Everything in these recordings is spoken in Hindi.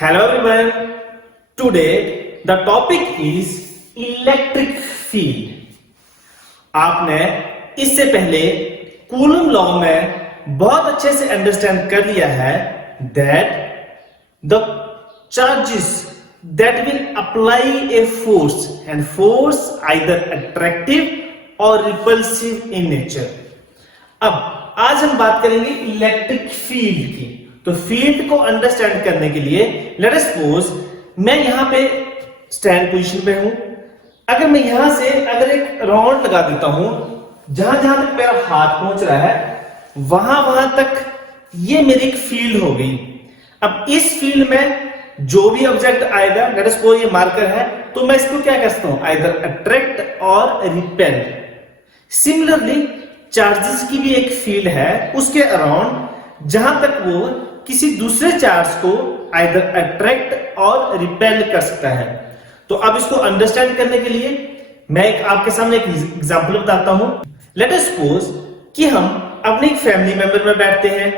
Hello everyone. Today the topic is electric field. आपने इससे पहले कूलम लॉ में बहुत अच्छे से अंडरस्टैंड कर लिया है that the charges that will apply a force and force either attractive or repulsive in nature. अब आज हम बात करेंगे इलेक्ट्रिक फील्ड की। तो फील्ड को अंडरस्टैंड करने के लिए लेट अस सपोज मैं यहां पे स्टैंड पोजीशन पे हूं। अगर मैं यहां से अगर एक राउंड लगा देता हूं, जहां जहां तक मेरा हाथ पहुंच रहा है वहां तक ये मेरी एक फील्ड हो गई। अब इस फील्ड में जो भी ऑब्जेक्ट आएगा, लेट अस सपोज ये मार्कर है, तो मैं इसको क्या कर सकता हूं, आइदर अट्रैक्ट और रिपेल। सिमिलरली चार्जेस की भी एक फील्ड है, उसके अराउंड जहां तक वो किसी दूसरे चार्ज को आइदर अट्रैक्ट और रिपेल कर सकता है। तो अब इसको अंडरस्टैंड करने के लिए मैं आपके सामने एक एग्जांपल बताता हूं। लेट अस सपोज कि हम अपने एक फैमिली मेंबर में बैठते हैं,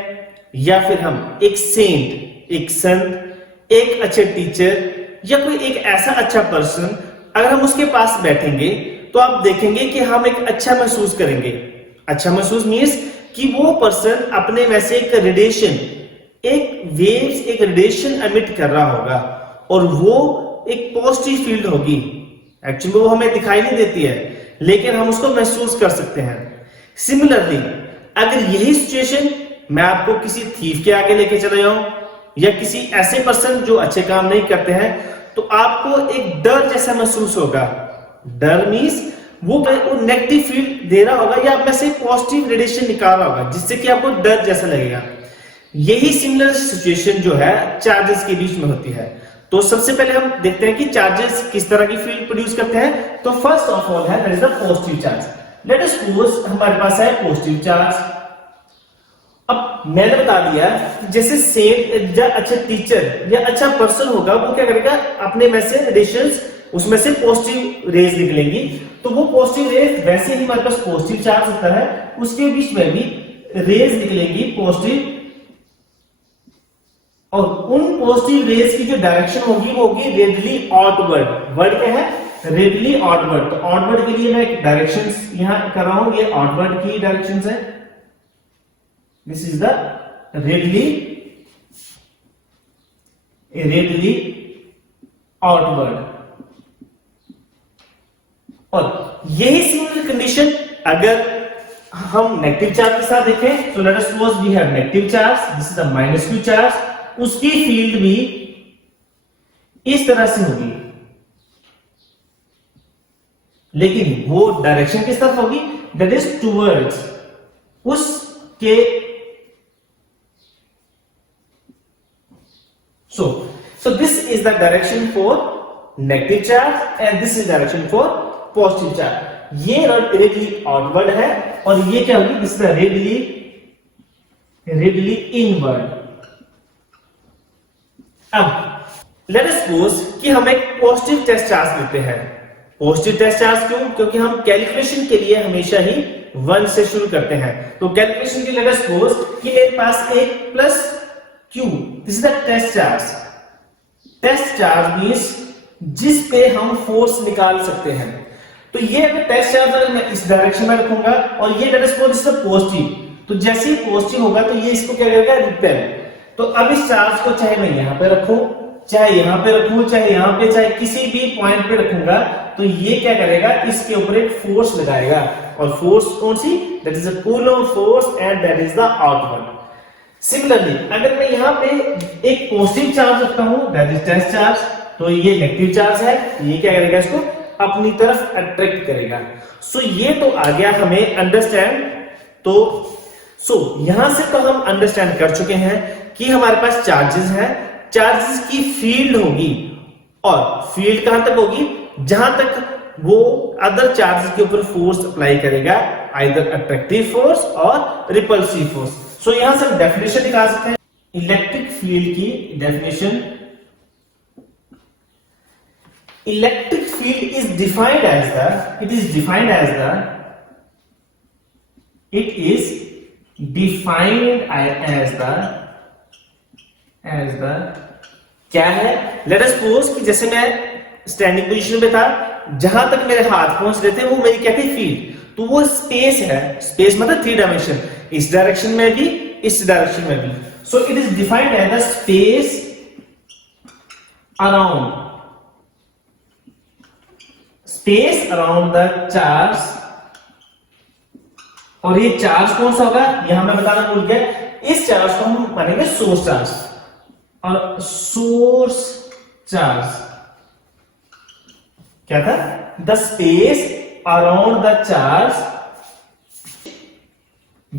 या फिर हम एक सेंट, एक संत, एक अच्छे टीचर या कोई एक ऐसा अच्छा पर्सन, अगर हम उसके पास बैठेंगे तो आप देखेंगे कि हम एक अच्छा महसूस करेंगे। अच्छा महसूस मीन्स कि वो पर्सन अपने वैसे एक रेडिएशन, एक वेव्स, एक रेडिएशन एमिट कर रहा होगा और वो एक पॉजिटिव फील्ड होगी। एक्चुअली वो हमें दिखाई नहीं देती है, लेकिन हम उसको महसूस कर सकते हैं। सिमिलरली अगर यही सिचुएशन मैं आपको किसी थीफ के आगे लेके चले जाऊं या किसी ऐसे पर्सन जो अच्छे काम नहीं करते हैं, तो आपको एक डर जैसा महसूस होगा। डर मीन्स वो नेगेटिव फील्ड दे रहा होगा या आप में से पॉजिटिव रेडिएशन निकाल रहा होगा, जिससे कि आपको डर जैसा लगेगा। यही सिमिलर सिचुएशन जो है चार्जेस के बीच में होती है। तो सबसे पहले हम देखते हैं कि चार्जेस किस तरह की फील्ड प्रोड्यूस करते हैं। तो फर्स्ट ऑफ ऑल है that is the positive charge. Let us suppose हमारे पास है पॉजिटिव चार्ज। अब मैंने बता दिया जैसे सेंट या अच्छा टीचर या अच्छा पर्सन होगा, वो क्या करेगा, अपने में से रेडिएशंस, उसमें से पॉजिटिव रेज निकलेंगी। तो वो पॉजिटिव रेज, वैसे ही हमारे पास पॉजिटिव चार्ज होता है, उसके बीच में भी रेज निकलेंगी पॉजिटिव, और उन पॉजिटिव रेज की जो डायरेक्शन होगी वो होगी रेडियली आउटवर्ड। वर्ड क्या है, रेडियली आउटवर्ड। तो आउटवर्ड के लिए मैं एक डायरेक्शंस यहां कर रहा हूं, ये आउटवर्ड की डायरेक्शंस है। This is the radially outward. और यही सिमिलर कंडीशन अगर हम नेगेटिव चार्ज के साथ देखें, तो let us suppose we have negative charge, this is the minus Q charge, उसकी फील्ड भी इस तरह से होगी, लेकिन वो डायरेक्शन किस तरफ होगी, दैट इज टुवर्ड्स उसके। so this is the direction for negative charge and this is direction for positive charge। ये रेडियली आउटवर्ड है और ये क्या होगी, दिस इज रेडियली इनवर्ड। अब लेट अस सपोज कि हम एक पॉजिटिव टेस्ट चार्ज लेते हैं। पॉजिटिव टेस्ट चार्ज क्यों, क्योंकि हम कैलकुलेशन के लिए हमेशा ही 1 से शुरू करते हैं। तो कैलकुलेशन के लिए लेट अस सपोज कि मेरे पास एक plus Q, this is the test charge. Test charge means जिस पे हम फोर्स निकाल सकते हैं। तो ये अगर टेस्ट चार्ज अगर मैं इस डायरेक्शन में रखूंगा और ये late us suppose is positive, तो जैसे ही पॉजिटिव होगा तो ये इसको क्या करेगा, रिपेल। तो अब इस चार्ज को चाहे मैं यहां पे रखूं, चाहे यहां पे रखूं, चाहे यहां पे, चाहे किसी भी पॉइंट पे रखूंगा, तो ये क्या करेगा, इसके ऊपर एक फोर्स लगाएगा। और फोर्स कौन सी, that is a Coulomb force and that is the outward. Similarly अगर मैं यहां पे एक पॉजिटिव चार्ज रखता हूं, दैट इज टेस्ट चार्ज, तो ये नेगेटिव चार्ज है, ये क्या करेगा, इसको अपनी तरफ अट्रैक्ट करेगा। सो ये तो आ गया हमें अंडरस्टैंड। तो यहां से तो हम अंडरस्टैंड कर चुके हैं कि हमारे पास चार्जेस हैं, चार्जेस की फील्ड होगी, और फील्ड कहां तक होगी, जहां तक वो अदर चार्जेस के ऊपर फोर्स अप्लाई करेगा, आइदर अट्रैक्टिव फोर्स और रिपल्सिव फोर्स। सो यहां से हम डेफिनेशन निकाल सकते हैं इलेक्ट्रिक फील्ड की definition. Electric field is defined as the, it is defined as the क्या है? लेट अस सपोज कि जैसे मैं स्टैंडिंग पोजीशन में था, जहां तक मेरे हाथ पहुंच रहे थे वो मेरी क्या थी? फील्ड। तो वो स्पेस है, स्पेस मतलब 3 डायमेंशन, इस डायरेक्शन में भी, इस डायरेक्शन में भी। So it is defined as the space around the charge. और ये चार्ज कौन सा होगा? यहां मैं बताना भूल गया, इस चार्ज को हम मानेंगे सोर्स चार्ज। और सोर्स चार्ज क्या था? The space around the charge in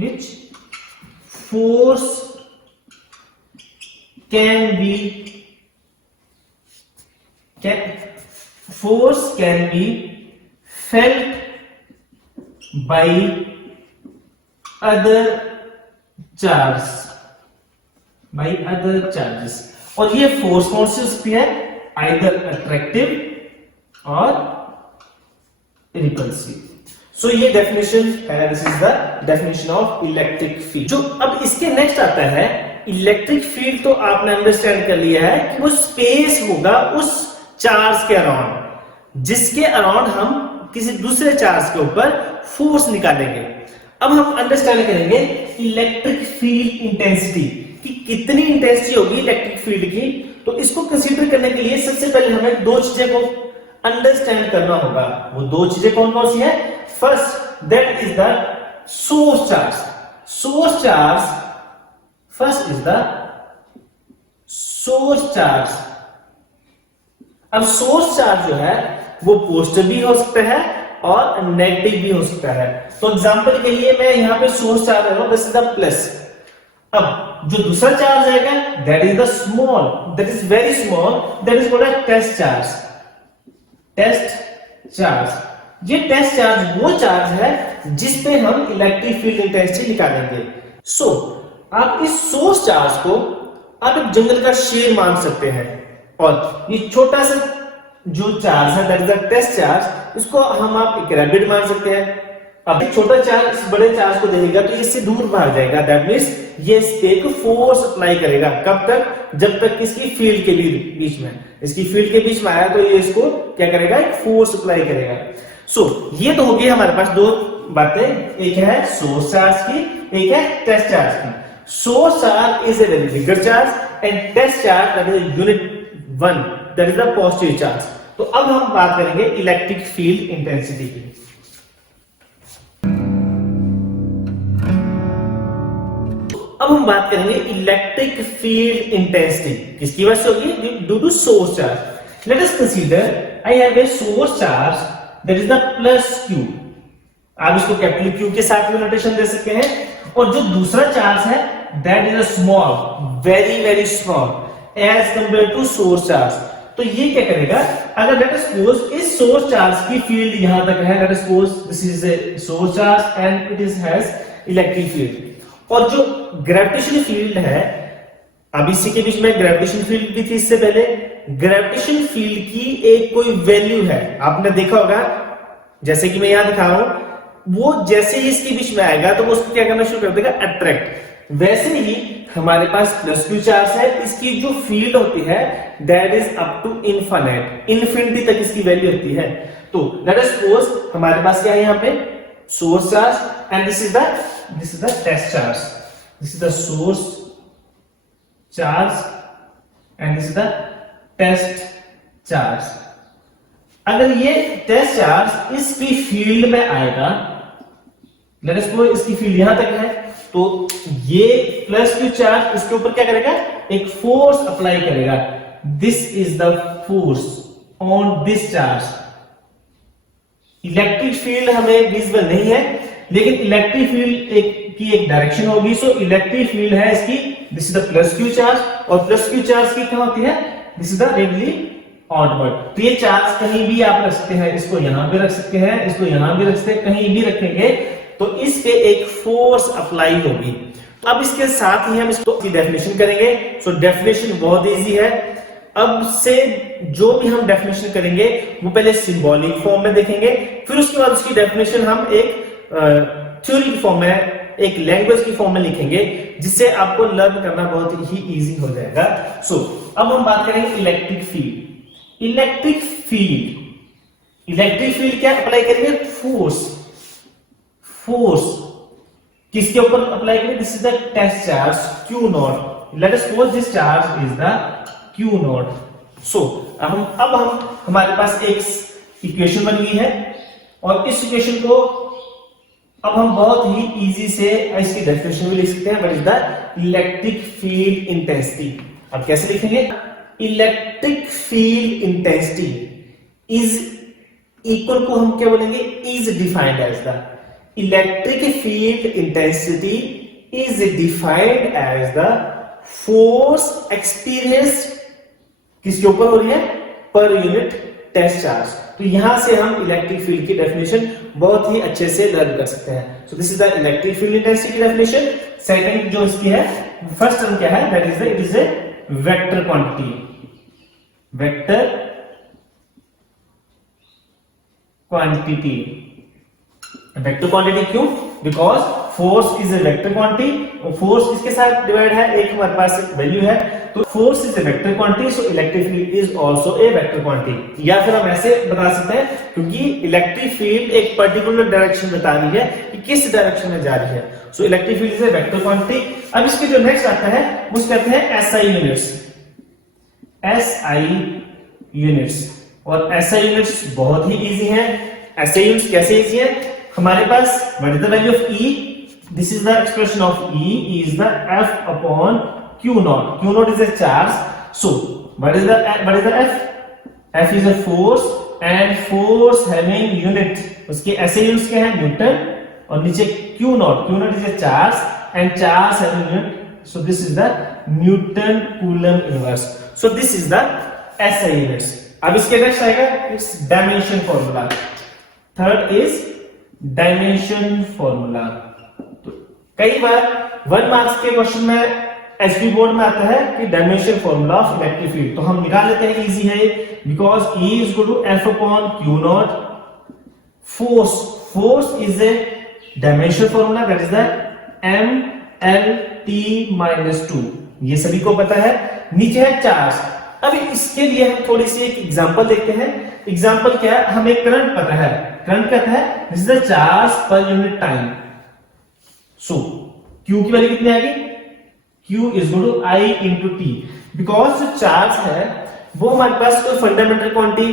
which force can be felt by other charges। और ये फोर्स कौन सी हो सकती है? आइदर अट्रैक्टिव और रिपल्सिव। सो ये डेफिनेशन है, this is the definition of electric field. जो अब इसके नेक्स्ट आता है इलेक्ट्रिक फील्ड, तो आपने अंडरस्टैंड कर लिया है कि वो स्पेस होगा उस चार्ज के अराउंड, जिसके अराउंड हम किसी दूसरे चार्ज के ऊपर फोर्स निकालेंगे। अब हम अंडरस्टैंड करेंगे इलेक्ट्रिक फील्ड इंटेंसिटी, कि कितनी इंटेंसिटी होगी इलेक्ट्रिक फील्ड की। तो इसको कंसीडर करने के लिए सबसे पहले हमें दो चीजें को अंडरस्टैंड करना होगा। वो दो चीजें कौन कौन सी है? First, that is the source charge. First is the source charge. अब सोर्स चार्ज जो है वो पॉजिटिव भी हो सकता है और नेगेटिव भी हो सकता है। तो एग्जांपल के लिए मैं यहां पे सोर्स चार्ज ले रहा हूं, दिस इज द प्लस। अब जो दूसरा चार्ज आएगा that is the small, that is very small, that is called test charge. ये टेस्ट चार्ज वो चार्ज है जिस पे हम इलेक्ट्रिक फील्ड इंटेंसिटी निकालेंगे। सो आप इस सोर्स चार्ज को आप एक जंगल का शेर मान सकते हैं, और ये छोटा सा जो चार्ज है that is the test charge, इसको हम आप एक रैबिट मान सकते हैं। अब छोटा चार्ज इस बड़े चार्ज को देखेगा तो इससे दूर भाग जाएगा, दैट मींस ये इस पे एक फोर्स अप्लाई करेगा। कब तक? जब तक इसकी फील्ड के बीच में, इसकी फील्ड के बीच में आया तो ये इसको क्या करेगा? एक फोर्स अप्लाई करेगा। सो ये तो हो गई हमारे पास दो बातें, एक है सोर्स चार्ज की, एक है टेस्ट चार्ज की। Source charge is a very bigger charge and test charge that is unit 1, that is the positive charge. तो अब हम बात करेंगे इलेक्ट्रिक फील्ड इंटेंसिटी की। अब हम बात करेंगे इलेक्ट्रिक फील्ड इंटेंसिटी किसकी वजह से होगी? Due to source charge. Let us consider I have a source charge that is the plus Q. आप इसको कैपिटल क्यू के साथ में नोटेशन दे सकते हैं। और जो दूसरा चार्ज है that is a small, very very small as compare to source charge. तो ये क्या करेगा? अगर लेट अस सपोज इस सोर्स चार्ज की फील्ड यहां तक है, let us suppose this is a source charge and it is has electric field. और जो ग्रेविटेशन फील्ड है, अब इसी के बीच में ग्रेविटेशन फील्ड भी थी इससे पहले, ग्रेविटेशन फील्ड की एक कोई वैल्यू है, आपने देखा होगा, जैसे कि मैं यहां दिखा रहा हूं, वो जैसे ही इसके बीच में आएगा तो वो उसको क्या करना शुरू कर देगा? अट्रैक्ट। वैसे ही हमारे पास प्लस क्यू चार्ज है, इसकी जो फील्ड होती है that is up to infinite, infinity तक इसकी वैल्यू होती है। तो लेट अस सपोज हमारे पास क्या है यहाँ पे? Source charge and this is the test charge. This is the source charge and this is the test charge. अगर ये टेस्ट चार्ज इसकी फील्ड में आएगा, लेट अस सपोज इसकी फील्ड यहां तक है, तो ये प्लस क्यू चार्ज इसके ऊपर क्या करेगा? एक फोर्स अप्लाई करेगा। This is the force on this charge. Electric field हमें विजिबल नहीं है, लेकिन इलेक्ट्रिक फील्ड की एक डायरेक्शन होगी। सो इलेक्ट्रिक फील्ड है इसकी, this is the plus Q charge, और प्लस क्यू चार्ज की क्या होती है? This is the radially outward. तो ये चार्ज कहीं भी आप रख सकते हैं, इसको यहां भी रख सकते हैं, इसको यहां भी रख सकते हैं, कहीं भी रखेंगे तो इस पे एक फोर्स अप्लाई होगी। अब इसके साथ ही हम इसको डेफिनेशन करेंगे। सो डेफिनेशन बहुत इजी है। अब से जो भी हम डेफिनेशन करेंगे वो पहले सिंबॉलिक फॉर्म में देखेंगे, फिर उसके बाद उसकी डेफिनेशन हम एक थ्योरी फॉर्म में एक लैंग्वेज की फॉर्म में लिखेंगे जिससे आपको लर्न करना बहुत ही इजी हो जाएगा। सो अब हम बात करेंगे इलेक्ट्रिक फील्ड। इलेक्ट्रिक फील्ड क्या अप्लाई करेंगे? फोर्स किसके ऊपर अप्लाई करेंगे? This is the test charge Q naught. Let us suppose this charge is the Q naught. So अब हम हमारे पास एक इक्वेशन बन गई है और इस इक्वेशन को अब हम बहुत ही इजी से इसकी डेफिनेशन भी लिख सकते हैं। What is the electric field intensity? अब कैसे लिखेंगे? Electric field intensity is equal को हम क्या बोलेंगे? Is defined as the electric field intensity is defined as the force experienced किसके ऊपर हो रही है? पर यूनिट टेस्ट चार्ज। तो यहां से हम इलेक्ट्रिक फील्ड की डेफिनेशन बहुत ही अच्छे से लर्न कर सकते हैं। So this is the electric field intensity definition. Second जो इसकी है, फर्स्ट टर्म क्या है? That is it is a vector quantity. Vector quantity क्यों? Because force is a vector quantity और फोर्स किसके साथ डिवाइड है? एक हमारे पास वैल्यू है, तो force is a vector quantity, so electric field is also a vector quantity. या फिर हम ऐसे बता सकते हैं क्योंकि इलेक्ट्रिक फील्ड एक पर्टिकुलर डायरेक्शन बता रही है कि किस डायरेक्शन में जा रही है। सो electric field is a vector quantity. अब इसके जो नेक्स्ट आता है वो कहते हैं SI यूनिट्स। और SI यूनिट्स बहुत ही इजी है। SI यूनिट्स कैसे इजी है? हमारे पास what is the value of E? This is the expression of E is the F upon Q naught. Q naught is a charge. So what is the F? F is a force and force having unit. उसके SI units क्या है? न्यूटन। और नीचे Q not is a charge and charge having unit. So this is the Newton Coulomb inverse. So this is the SI units. अब इसके नेक्स्ट आएगा it's dimension formula. Third is dimension formula. तो कई बार 1 मार्क्स के क्वेश्चन में एसबी बोर्ड में आता है कि dimension formula of electric field, तो हम निकाल लेते हैं, इजी है because E is equal to F upon Q naught. Force is a dimension formula, that is the MLT minus 2. ये सभी को पता है। नीचे है चार्ज। अब इसके लिए हम थोड़ी सी एक एग्जांपल देखते हैं। एग्जांपल क्या है? हमें करंट पता है। करंट कहता है this is the charge per unit time. So Q की वैल्यू कितनी आएगी? Q is equal to I into T. Because जो चार्ज है वो हमारे पास कोई फंडामेंटल क्वांटिटी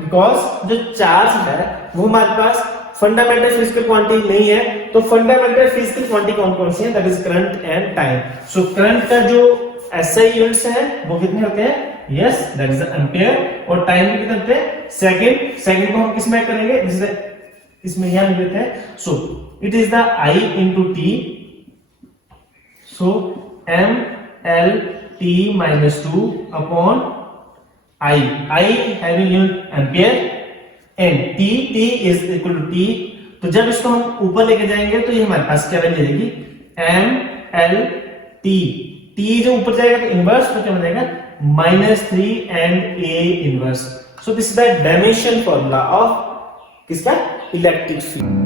बिकॉज जो चार्ज है वो हमारे पास फंडामेंटल फिजिकल क्वांटिटी नहीं है, तो फंडामेंटल फिजिकल क्वांटिटी कौन कौन सी है? That is current and time. So current का जो SI यूनिट्स है वो कितने होते हैं? Yes, that is ampere. और टाइम कितने होते हैं? सेकंड को हम किस में करेंगे? इसमें यहां लिख देते हैं। सो it is the I into T. So MLT minus 2 upon I having unit ampere and T is equal to T. तो जब इसको हम ऊपर लेके जाएंगे तो ये हमारे पास क्या वैल्यू देगी? MLT। T जो ऊपर जाएगा तो इनवर्स तो क्या बनेगा? -3 and A inverse. So this is the dimension formula of किसका? Electric field.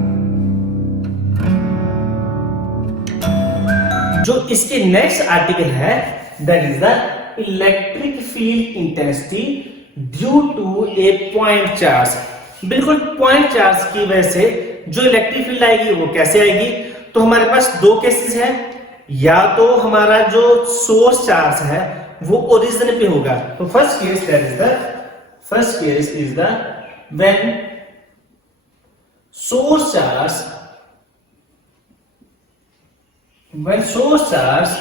जो इसके नेक्स्ट आर्टिकल है that is the electric field intensity due to a point charge. बिल्कुल पॉइंट चार्ज की वजह से जो इलेक्ट्रिक फील्ड आएगी वो कैसे आएगी? तो हमारे पास दो केसेस है। या तो हमारा जो सोर्स चार्ज है वो ओरिजिन पे होगा। तो first case is the when source charge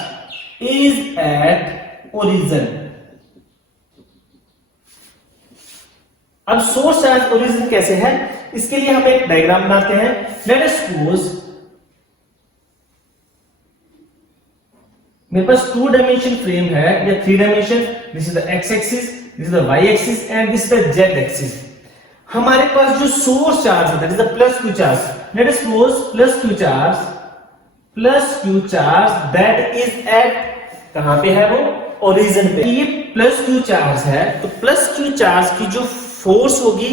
is at origin. अब सोर्स चार्ज ओरिजिन कैसे है? इसके लिए हम एक डायग्राम बनाते हैं। लेट अस सपोज मेरे पास 2 डायमेंशन फ्रेम है या 3 dimension. This is the x axis, this is the y axis and this is the z axis. हमारे पास जो सोर्स चार्ज है that is the plus Q charge. Let us suppose plus Q charge that is at, कहां पे है वो? ओरिजिन पे। ये प्लस Q चार्ज है तो प्लस Q चार्ज की जो फोर्स होगी,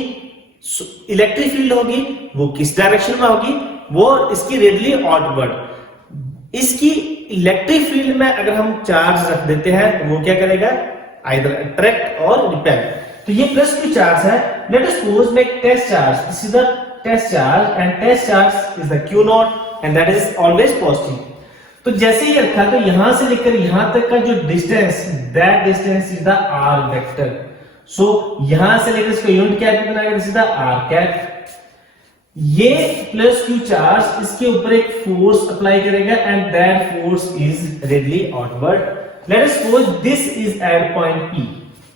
इलेक्ट्रिक फील्ड होगी, वो किस डायरेक्शन में होगी? वो इसकी रेडियली आउटवर्ड। इसकी इलेक्ट्रिक फील्ड में अगर हम चार्ज रख देते हैं तो वो क्या करेगा, आइदर अट्रैक्ट और रिपेल। तो ये प्लस क्यू चार्ज है। Let us suppose make test charge, this is the test charge and test charge is the Q naught and that is always positive. तो जैसे ही रखा तो यहां से लेकर यहां तक का जो distance, that distance is the R vector. So यहां से लेकर इसका यूनिट क्या बनाएगा, this is the R cap. ये प्लस क्यू चार्ज इसके ऊपर एक फोर्स अप्लाई करेगा and that force is radially outward. Let us suppose this is at point P।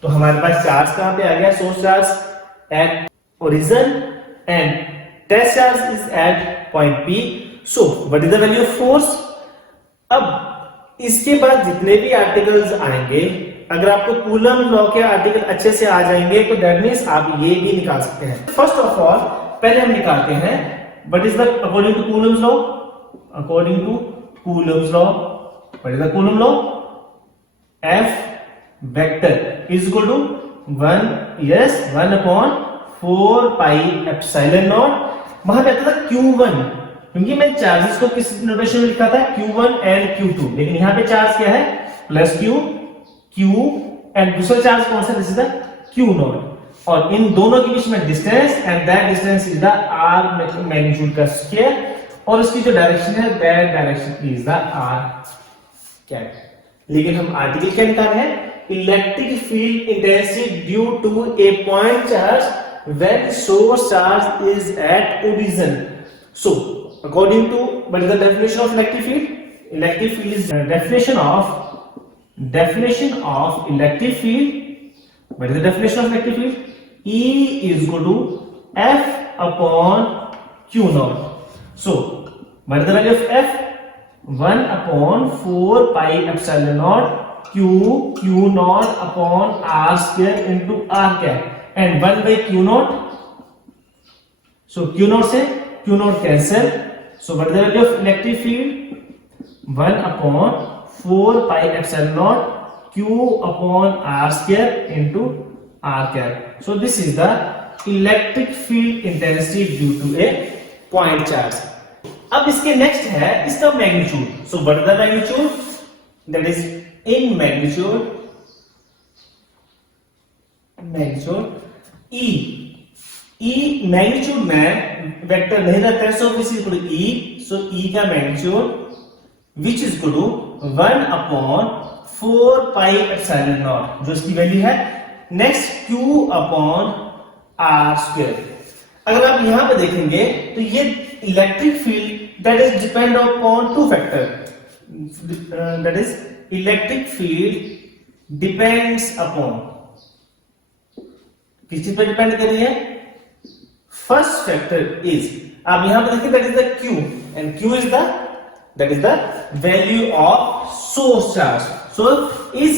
तो हमारे पास चार्ज कहां पे आ गया, source charge at origin and test charge is at point P। So what is the value of force. अब इसके बाद जितने भी आर्टिकल्स आएंगे, अगर आपको कूलम लॉ के आर्टिकल अच्छे से आ जाएंगे तो दैट मींस आप ये भी निकाल सकते हैं। फर्स्ट ऑफ ऑल पहले हम निकालते हैं what is the according to Coulomb's law, according to Coulomb's law what is the Coulomb law, F vector is equal to 1/4 pi epsilon naught. वहां पे आता था Q1 क्योंकि मैं चार्जेस को किस नोटेशन में लिखा था, Q1 एंड Q2, लेकिन यहाँ पे चार्ज क्या है, प्लस Q, Q एंड दूसरा चार्ज कौन सा, this is the Q naught. और इन दोनों के बीच में distance and that distance is the R magnitude का स्क्वायर और इसकी जो डायरेक्शन है that direction is the R cap. लेकिन हम आर्टिकल क्या निकाले हैं, electric field intensity due to a point charge when source charge is at origin. So according to what is the definition of electric field, electric field is definition of electric field. What is the definition of electric field? E is equal to F upon Q naught. So what is the value of F? 1/4 pi epsilon naught Q naught upon R square into R cap and 1/Q naught. So Q naught से Q naught cancel. So what is the value of electric field? 1/4 pi epsilon naught Q upon R square into R cap. So this is the electric field intensity due to a point charge. अब इसके नेक्स्ट है इसका magnitude. So what is the magnitude? That is in magnitude E magnitude में वेक्टर नहीं रहता है, so this is equal to E। So E का magnitude which is equal to 1/4 pi epsilon naught जो इसकी वैल्यू है। Next Q upon R square. अगर आप यहां पे देखेंगे तो ये electric field that is depend upon two factor, that is electric field depends upon, किस चीज पे डिपेंड कर रही है, फर्स्ट फैक्टर इज, आप यहां पर देखिए that is the Q and Q is that is the value of source charge. So is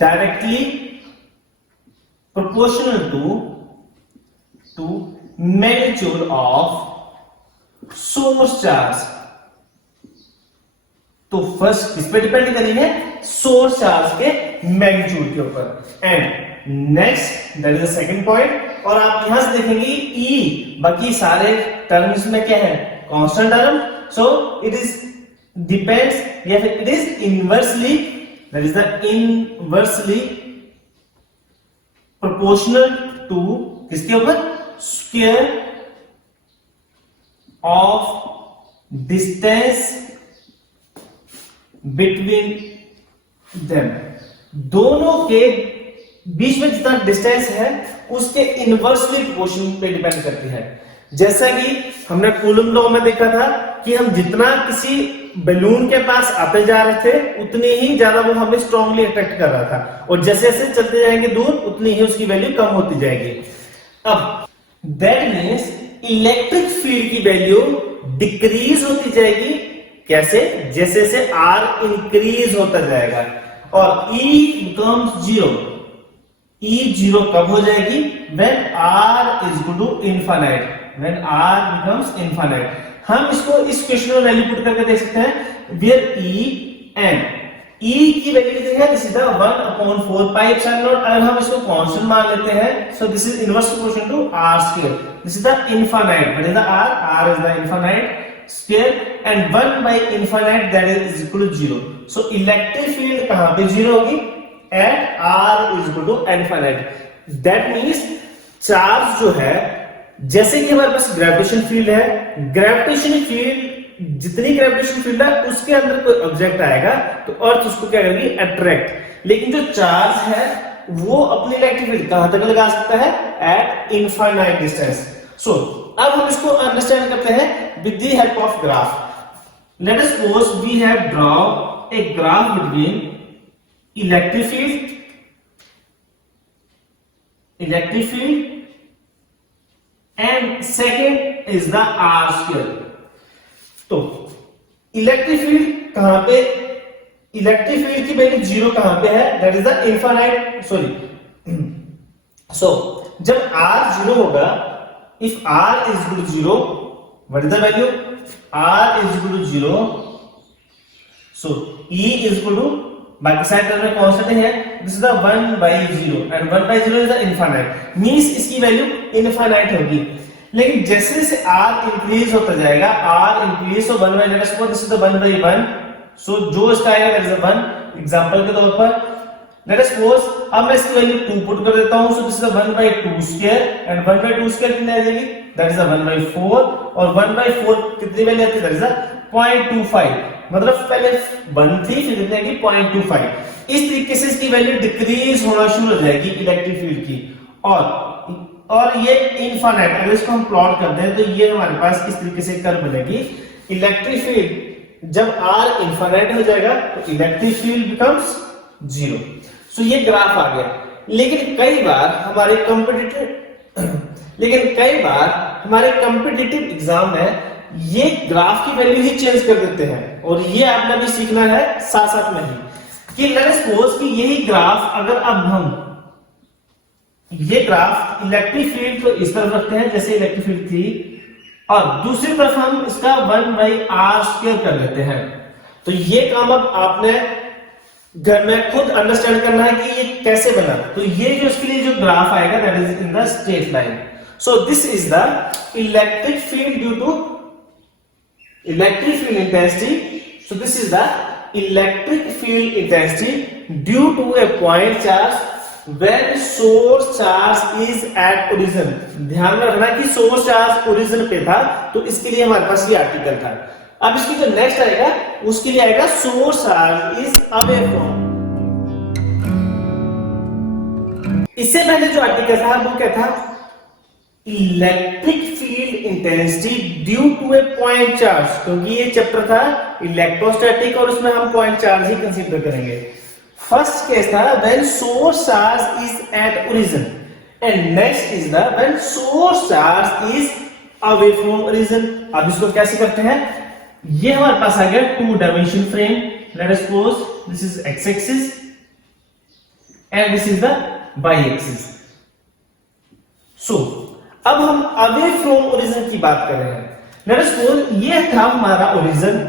directly proportional to magnitude of source charge. तो फर्स्ट किस पे डिपेंड करेंगे, सोर्स चार्ज के मैग्नीट्यूड के ऊपर। And next that is the second point. और आप यहां से देखेंगे E बाकी सारे टर्म्स में क्या है, constant term. So it is depends या फिर it is inversely, that is the inversely proportional to किसके ऊपर, square of distance between them. दोनों के बीच में जितना डिस्टेंस है उसके इनवर्सली प्रोपोर्शन पे डिपेंड करती है। जैसा कि हमने कूलम लॉ में देखा था कि हम जितना किसी बैलून के पास आते जा रहे थे उतनी ही ज्यादा वो हमें स्ट्रांगली अट्रैक्ट कर रहा था, और जैसे जैसे चलते जाएंगे दूर उतनी ही उसकी वैल्यू कम होती जाएगी। अब दैट मीन्स इलेक्ट्रिक फील्ड की वैल्यू डिक्रीज होती जाएगी। कैसे, जैसे जैसे R इंक्रीज होता जाएगा और E becomes zero. E zero कब हो जाएगी, when R is equal to infinite, when R becomes infinite। हम इसको इस क्वेश्चन में वैल्यू पुट करके देख सकते हैं where E and E की वैल्यू कितनी है, this is the 1/4 pi epsilon naught. अगर हम इसको कांस्टेंट मान लेते हैं so this is inverse proportional to R square, this is the infinite, what is the R, R is the infinite. Square and 1 by infinite that is equal to 0. So electric field कहां पे 0 होगी? At r is equal to infinite. That means charge जो है, जैसे कि हमारे पास ग्रेविटेशन फील्ड है, ग्रेविटेशन फील्ड जितनी ग्रेविटेशन फील्ड है उसके अंदर कोई ऑब्जेक्ट आएगा तो अर्थ उसको क्या करेगी? अट्रैक्ट। लेकिन जो चार्ज है वो अपनी इलेक्ट्रिक फील्ड कहां तक लगा सकता है? Eight infinite distance. सो अब हम इसको अंडरस्टैंड करते हैं with the help of graph. Let us suppose we have draw a graph between electric field and second is the R square. तो इलेक्ट्रिक फील्ड कहां पे, इलेक्ट्रिक फील्ड की वैल्यू 0 कहां पे है? That is the infinite, sorry. So जब r 0 होगा, if r is equal to 0, what is the value? r is equal to 0, so E is equal to, बाकी साइड टर्म में कांस्टेंट है, this is the 1 by 0 and 1 by 0 is the infinite, means इसकी वैल्यू इनफाइनाइट होगी। लेकिन जैसे जैसे r इंक्रीज होता जाएगा, r increase, so 1 by, let us suppose this is the 1 by 1, so जो इसका आएगा that is the 1, एग्जांपल के तौर पर let us suppose अब मैं इसकी वैल्यू 2 पुट कर देता हूं, so this is the 1 by 2 square and 1 by 2 square कितनी आ जाएगी? that is the 1 by 4 और 1 by 4 कितनी वैल्यू आती है? that is the 0.25, मतलब पहले 1 थी फिर कितनी आएगी? 0.25। इस तरीके से इसकी वैल्यू डिक्रीज होना शुरू हो जाएगी इलेक्ट्रिक फील्ड की, और ये इनफाइनाइट, अगर इसको हम प्लॉट करते हैं तो ये हमारे पास इस तरीके से कर्व बनेगी। इलेक्ट्रिक फील्ड जब r इनफाइनाइट हो जाएगा तो इलेक्ट्रिक फील्ड बिकम्स 0। सो ये ग्राफ आ गया। लेकिन कई बार हमारे कॉम्पिटिटिव एग्जाम में ये ग्राफ की वैल्यू ही चेंज कर देते हैं, और ये आपने भी सीखना है साथ साथ में ही कि लेट्स सपोज कि यही ग्राफ अगर अब हम ये ग्राफ इलेक्ट्रिक फील्ड को इस तरफ रखते हैं जैसे इलेक्ट्रिक फील्ड थी, और दूसरी तरफ हम इसका 1 by r स्क्वायर कर लेते हैं, तो ये काम अब आपने घर में खुद अंडरस्टैंड करना है कि ये कैसे बना। तो ये जो इसके लिए जो ग्राफ आएगा that is in the straight line. So this is the electric field due to electric field intensity. So this is the electric field intensity due to a point charge when source charge is at origin। ध्यान में रखना कि सोर्स चार्ज ओरिजिन पे था, तो इसके लिए हमारे पास ये आर्टिकल था। अब इसकी जो नेक्स्ट आएगा उसके लिए आएगा source charge is away from. इससे पहले जो आर्टिकल था वो क्या था? Electric field intensity due to a point charge, क्योंकि ये चैप्टर था इलेक्ट्रोस्टैटिक और उसमें हम पॉइंट चार्ज ही कंसीडर करेंगे। फर्स्ट केस था when source charge is at origin and next is the when source charge is away from origin। अब इसको कैसे करते हैं? ये हमारे पास आ गया 2 dimension frame। let us suppose this is x axis and this is the y axis। so अब हम away from origin की बात कर रहे हैं। let us suppose ये था हमारा origin,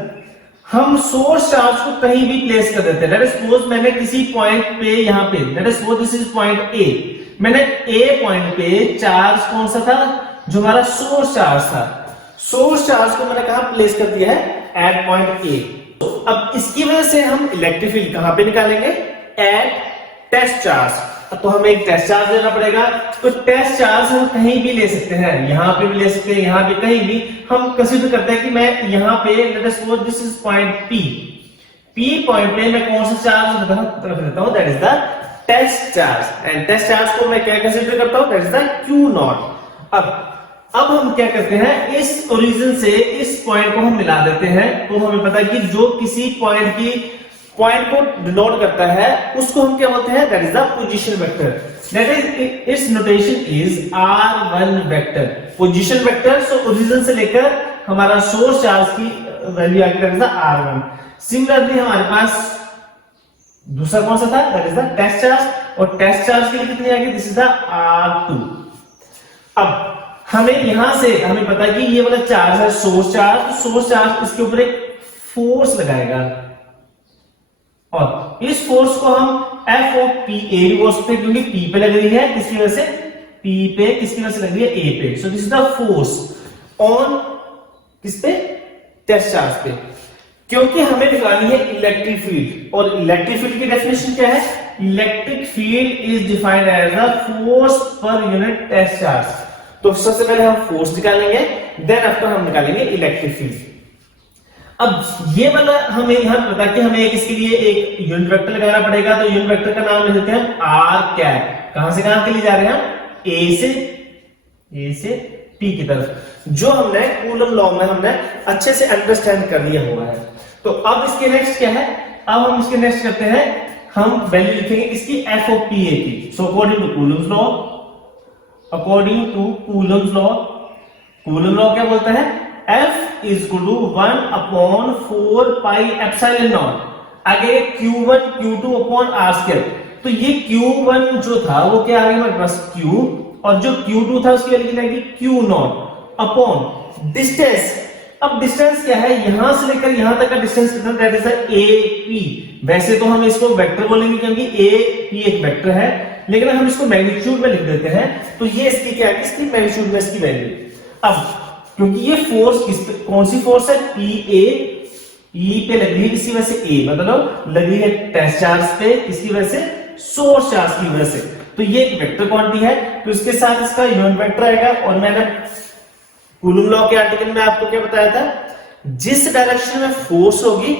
हम सोर्स चार्ज को कहीं भी प्लेस कर देते हैं। लेट अस सपोज मैंने किसी पॉइंट पे यहाँ पे, let us suppose this is point A, मैंने ए पॉइंट पे चार्ज कौन सा था? जो हमारा सोर्स चार्ज था, सोर्स चार्ज को मैंने कहां प्लेस कर दिया है? At point A. तो अब इसकी वजह से हम इलेक्ट्रिक फील्ड कहां पे निकालेंगे? At test charge. तो हमें एक टेस्ट चार्ज लेना पड़ेगा, तो टेस्ट चार्ज हम कहीं भी ले सकते हैं, यहां पे भी ले सकते हैं, यहां पे कहीं भी। हम कंसीडर करते हैं कि मैं यहां पे let us suppose this is point P, P point पे मैं कौन सा चार्ज रख देता हूं? That is the test charge, and test charge को मैं क्या कंसीडर करता हूं? That is the Q naught. अब हम क्या करते हैं? इस ओरिजिन से इस पॉइंट को हम मिला देते हैं, तो हमें पता है कि जो किसी पॉइंट को डिनोट करता है उसको हम क्या बोलते हैं? That is the position vector. That is its notation is r1 vector, position vector. So origin से लेकर हमारा सोर्स चार्ज की वैल्यू आएगी that is the r1। Similarly हमारे पास दूसरा कौन सा था? That is the test charge, और टेस्ट चार्ज के लिए कितनी आएगी? This is the r2। अब हमें यहां से हमें पता है कि ये वाला चार्ज है सोर्स चार्ज, तो सोर्स चार्ज इसके ऊपर एक फोर्स लगाएगा, और इस फोर्स को हम एफ ऑफ पी ए भी बोल सकते हैं, क्योंकि पी पे लग रही है, किसकी वजह से? पी पे, किसकी वजह से लग रही है? ए पे। So this is the force on किस पे? टेस्ट चार्ज पे, क्योंकि हमें निकालनी है इलेक्ट्रिक फील्ड। और इलेक्ट्रिक फील्ड की डेफिनेशन क्या है? Electric field is defined as the force per unit test charge. तो सबसे पहले हम फोर्स निकालेंगे, देन आफ्टर हम निकालेंगे इलेक्ट्रिक फील्ड। अब ये वाला हमें यहां पता कि हमें इसके लिए एक यूनिट वेक्टर लगाना पड़ेगा, तो यूनिट वेक्टर का नाम ले देते हैं आर कैप। कहां से कहां के लिए जा रहे हैं हम? ए से पी की तरफ, जो हमने कूलम लॉ में हमने अच्छे से अंडरस्टैंड कर लिया हुआ है। तो अब इसके नेक्स्ट क्या है? अब हम इसके नेक्स्ट करते हैं, हम वैल्यू लिखेंगे इसकी एफ ऑफ पी ए की। So according to Coulomb's law, according to Coulomb's law, Coulomb law क्या बोलता है? F is equal to 1/4 pi epsilon naught. आगे Q1 Q2 upon R square. तो ये Q1 जो था वो क्या आ गया हमारे पास Q, और जो Q2 था उसकी वैल्यू कितनी आएगी? Q naught upon distance. अब डिस्टेंस क्या है? यहां से लेकर यहां तक का डिस्टेंस कितना? That is the AP। वैसे तो हम इसको वेक्टर बोलेंगे क्योंकि AP एक वेक्टर है, लेकिन हम इसको मैग्नीट्यूड में लिख देते हैं। तो ये इसकी क्या है? किसकी मैग्नीट्यूड में इसकी वैल्यू। अब क्योंकि ये फोर्स कौन सी फोर्स है? ई पे लग रही है, किसी वजह से ए मतलब लग रही है टेस्ट चार्ज पे, किसकी वजह से? सोर्स चार्ज की वजह से। तो ये एक वेक्टर क्वांटिटी है, तो इसके साथ इसका यूनिट वेक्टर आएगा। और मैंने कूलम लॉ के आर्टिकल में आपको क्या बताया था? जिस डायरेक्शन में फोर्स होगी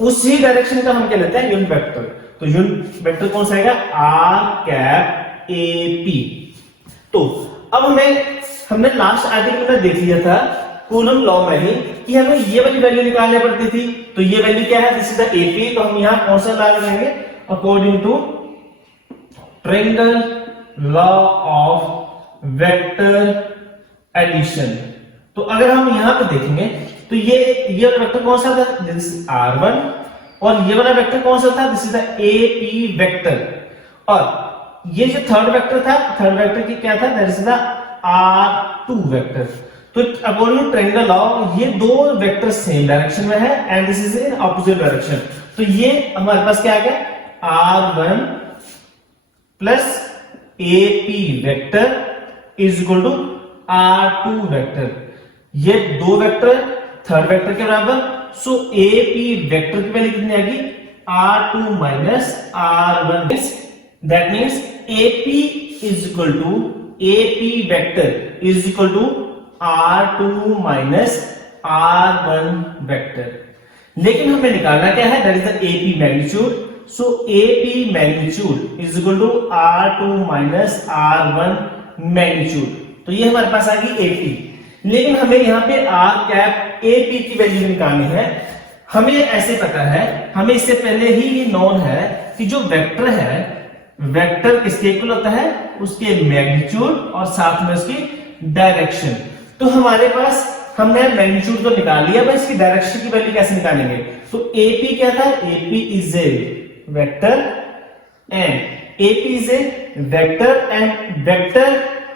उसी डायरेक्शन का हम क्या लेते हैं? Unit vector. तो यूनिट वेक्टर कौन सा आएगा? R cap A P. तो अब हमने लास्ट आर्टिकल में देख लिया था कूलम लॉ में ही कि हमें ये वाली वैल्यू निकालनी पड़ती थी। तो ये वैल्यू क्या है? This is the AP. तो हम यहां कौन सा लॉ लगाएंगे? According to triangle law of vector addition. तो अगर हम यहां पे देखेंगे तो ये वाला वेक्टर कौन सा था? दिस इज R1, और ये वाला वेक्टर कौन सा था? This is the AP vector. और ये जो थर्ड वेक्टर था, थर्ड वेक्टर की क्या था? That is the R2 vector. तो अकॉर्डिंग टू ट्रायंगल लॉ ये दो वेक्टर सेम डायरेक्शन में है and this is in opposite direction. तो ये हमारे पास क्या आ गया? R1 plus AP vector is equal to R2 vector. ये दो वेक्टर थर्ड वेक्टर के बराबर। सो AP वेक्टर की वैल्यू कितनी आएगी? R2 minus R1। That means AP is equal to AP vector is equal to R2 minus R1 vector. लेकिन हमें निकालना क्या है? That is the AP magnitude. So AP magnitude is equal to R2 minus R1 magnitude. तो ये हमारे पास आ गई AP। लेकिन हमें यहाँ पे R कैप AP की वैल्यू निकालनी है। हमें ऐसे पता है, हमें इससे पहले ही ये नोन है कि जो वेक्टर है, वेक्टर किसके इक्वल होता है? उसके मैग्नीट्यूड और साथ में उसकी डायरेक्शन। तो हमारे पास हमने मैग्नीट्यूड तो निकाल लिया, बस इसकी डायरेक्शन की वैल्यू कैसे निकालेंगे? तो AP क्या था? AP is a vector and vector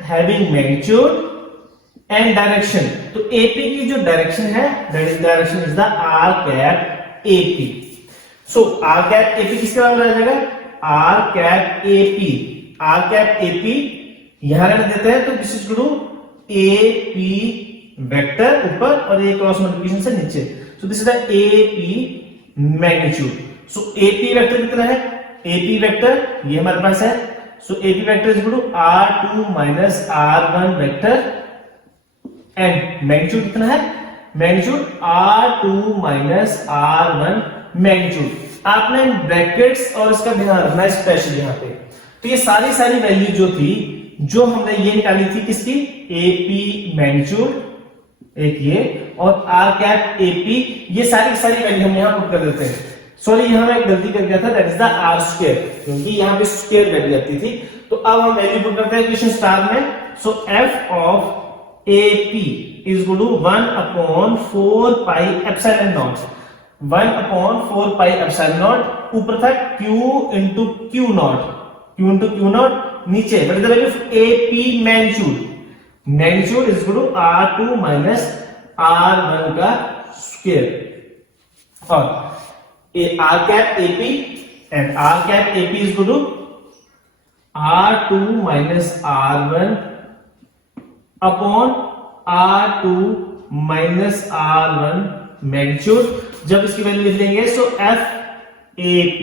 having magnitude and direction. तो AP की जो डायरेक्शन है that is direction is the R cap AP। So R cap AP किसके बराबर आ जाएगा? R cap AP। R cap AP यहां रख देते हैं, तो this is equal to AP vector ऊपर और ये क्रॉस मल्टीप्लिकेशन से नीचे। So this is the AP magnitude. So AP vector कितना है? AP वेक्टर ये हमारे पास है। So AP vector is equal to R2 minus R1 vector and magnitude कितना है? Magnitude R2 minus R1 magnitude. आपने ब्रैकेट्स और इसका ध्यान रखना है स्पेशली यहाँ पे। तो ये सारी वैल्यू जो थी, जो हमने ये निकाली थी किसकी? AP मैग्नीट्यूड एक ये, और R कैप AP, ये सारी वैल्यू हम यहाँ पुट कर देते हैं। सॉरी यहाँ मैं गलती कर गया था, that is the R square, क्योंकि यहाँ पे स्क्वायर वैल्यू आती थी। तो अब हम वैल्यू पुट करते हैं इक्वेशन स्टार में। सो F of AP is equal to 1/4 pi epsilon naught. 1/4 pi epsilon naught ऊपर था Q into Q naught, Q into Q naught नीचे। What is the value of AP magnitude? Magnitude is equal to R2 minus R1 का स्क्वायर। और R cap AP and R cap AP is equal to R2 minus R1 upon R2 minus R1 magnitude. जब इसकी वैल्यू लिख लेंगे सो FAP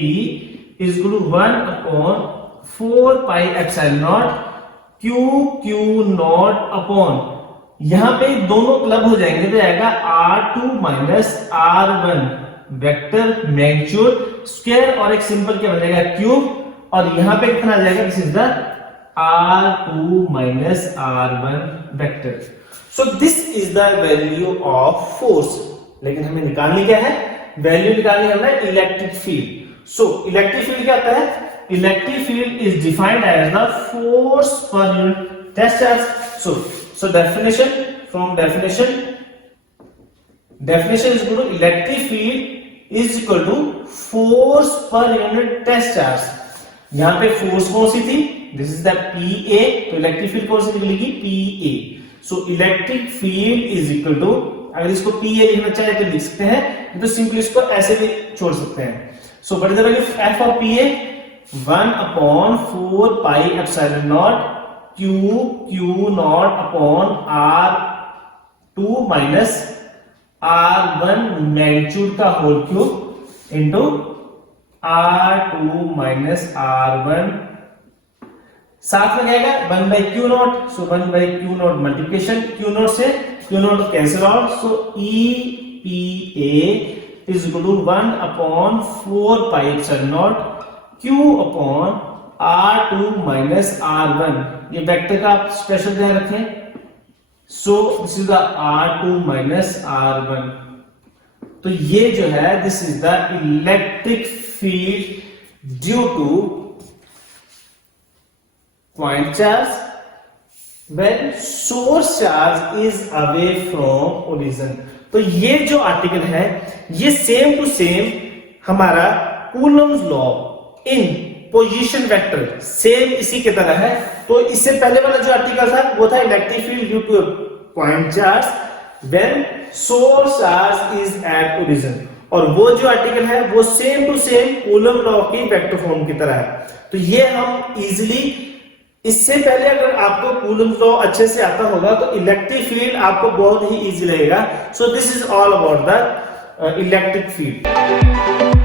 is equal to 1/4 pi epsilon naught Q naught upon, यहां पे दोनों क्लब हो जाएंगे तो आएगा R2 minus R1 vector magnitude square और एक सिंपल क्या बनेगा क्यूब, और यहां पे कितना आ जाएगा, this is the R2 minus R1 vector. So this is the value of force. लेकिन हमें निकालनी क्या है, वैल्यू निकालनी है electric field. So electric field क्या होता है, electric field is defined as the force per unit test charge. So definition, from definition is equal to electric field is equal to force per unit test charge। यहां पे फोर्स कौन सी थी, दिस इज द PA, तो इलेक्ट्रिक फील्ड कौन सी निकलेगी, PA। So electric field is equal to, अगर इसको PA लिखना चाहे तो लिख सकते हैं, तो सिंपली इसको ऐसे भी छोड़ सकते हैं। So what is the value F of PA, 1/4 pi epsilon naught Q naught upon R2 minus R1 magnitude का whole cube into R2 minus R1, साथ में जाएगा 1/Q naught, so 1/Q naught multiplication, Q naught से Q naught cancel out, so EPA is equal to 1/4 pi epsilon naught Q upon R2 minus R1, ये वेक्टर का आप स्पेशल ध्यान रखें। So this is the R2 minus R1, तो ये जो है this is the electric field due to point charge when source charge is away from origin. तो ये जो आर्टिकल है ये सेम टू सेम हमारा Coulomb's law in position vector same इसी की तरह है। तो इससे पहले वाला जो आर्टिकल था वो था electric field due to point charge when source charge is at origin, और वो जो आर्टिकल है वो same to same Coulomb law की वेक्टर फॉर्म की तरह है। तो ये हम इजीली, इससे पहले अगर आपको कूलम लॉ अच्छे से आता होगा तो इलेक्ट्रिक फील्ड आपको बहुत ही इजी लगेगा। सो this is all about the electric field.